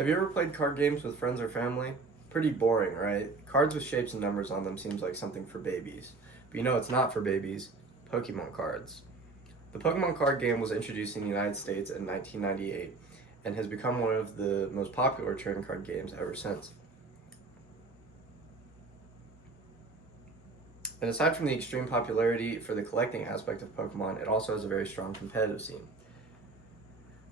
Have you ever played card games with friends or family? Pretty boring, right? Cards with shapes and numbers on them seems like something for babies. But you know it's not for babies. Pokemon cards. The Pokemon card game was introduced in the United States in 1998 and has become one of the most popular trading card games ever since. And aside from the extreme popularity for the collecting aspect of Pokemon, it also has a very strong competitive scene.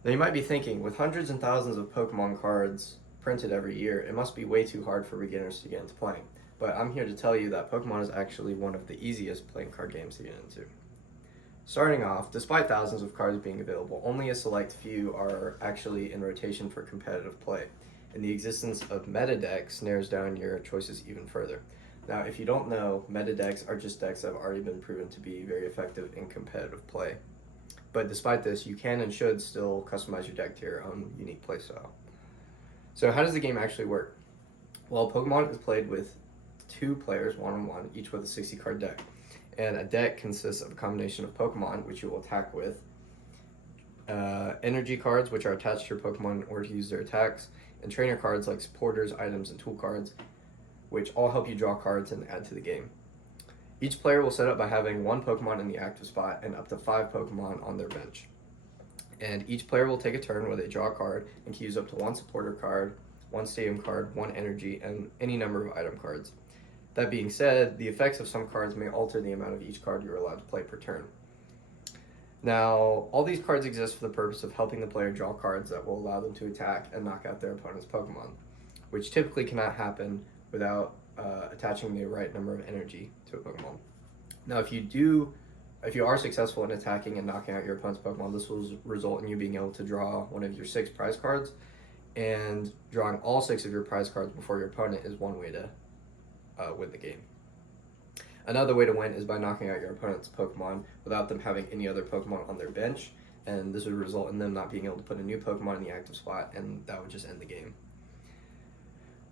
Now you might be thinking, with hundreds and thousands of Pokemon cards printed every year, it must be way too hard for beginners to get into playing. But I'm here to tell you that Pokemon is actually one of the easiest playing card games to get into. Starting off, despite thousands of cards being available, only a select few are actually in rotation for competitive play, and the existence of meta decks narrows down your choices even further. Now, if you don't know, meta decks are just decks that have already been proven to be very effective in competitive play. But despite this, you can and should still customize your deck to your own unique playstyle. So how does the game actually work? Well, Pokemon is played with two players, one-on-one, each with a 60-card deck. And a deck consists of a combination of Pokemon, which you will attack with, energy cards, which are attached to your Pokemon in order to use their attacks, and trainer cards like supporters, items, and tool cards, which all help you draw cards and add to the game. Each player will set up by having one Pokemon in the active spot and up to 5 Pokemon on their bench. And each player will take a turn where they draw a card and can use up to one supporter card, one stadium card, one energy, and any number of item cards. That being said, the effects of some cards may alter the amount of each card you're allowed to play per turn. Now, all these cards exist for the purpose of helping the player draw cards that will allow them to attack and knock out their opponent's Pokemon, which typically cannot happen without attaching the right number of energy to a Pokemon. Now, if you are successful in attacking and knocking out your opponent's Pokemon, this will result in you being able to draw one of your 6 prize cards, and drawing all 6 of your prize cards before your opponent is one way to win the game. Another way to win is by knocking out your opponent's Pokemon without them having any other Pokemon on their bench, and this would result in them not being able to put a new Pokemon in the active spot, and that would just end the game.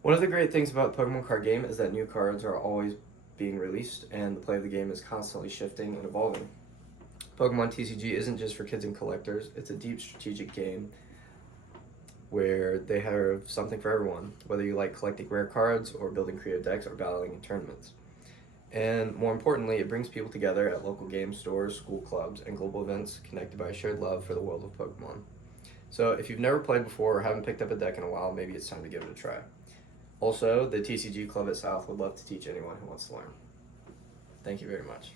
One of the great things about the Pokemon card game is that new cards are always being released, and the play of the game is constantly shifting and evolving. Pokemon TCG isn't just for kids and collectors, it's a deep strategic game where they have something for everyone, whether you like collecting rare cards or building creative decks or battling in tournaments. And more importantly, it brings people together at local game stores, school clubs, and global events connected by a shared love for the world of Pokemon. So if you've never played before or haven't picked up a deck in a while, maybe it's time to give it a try. Also, the TCG Club at South would love to teach anyone who wants to learn. Thank you very much.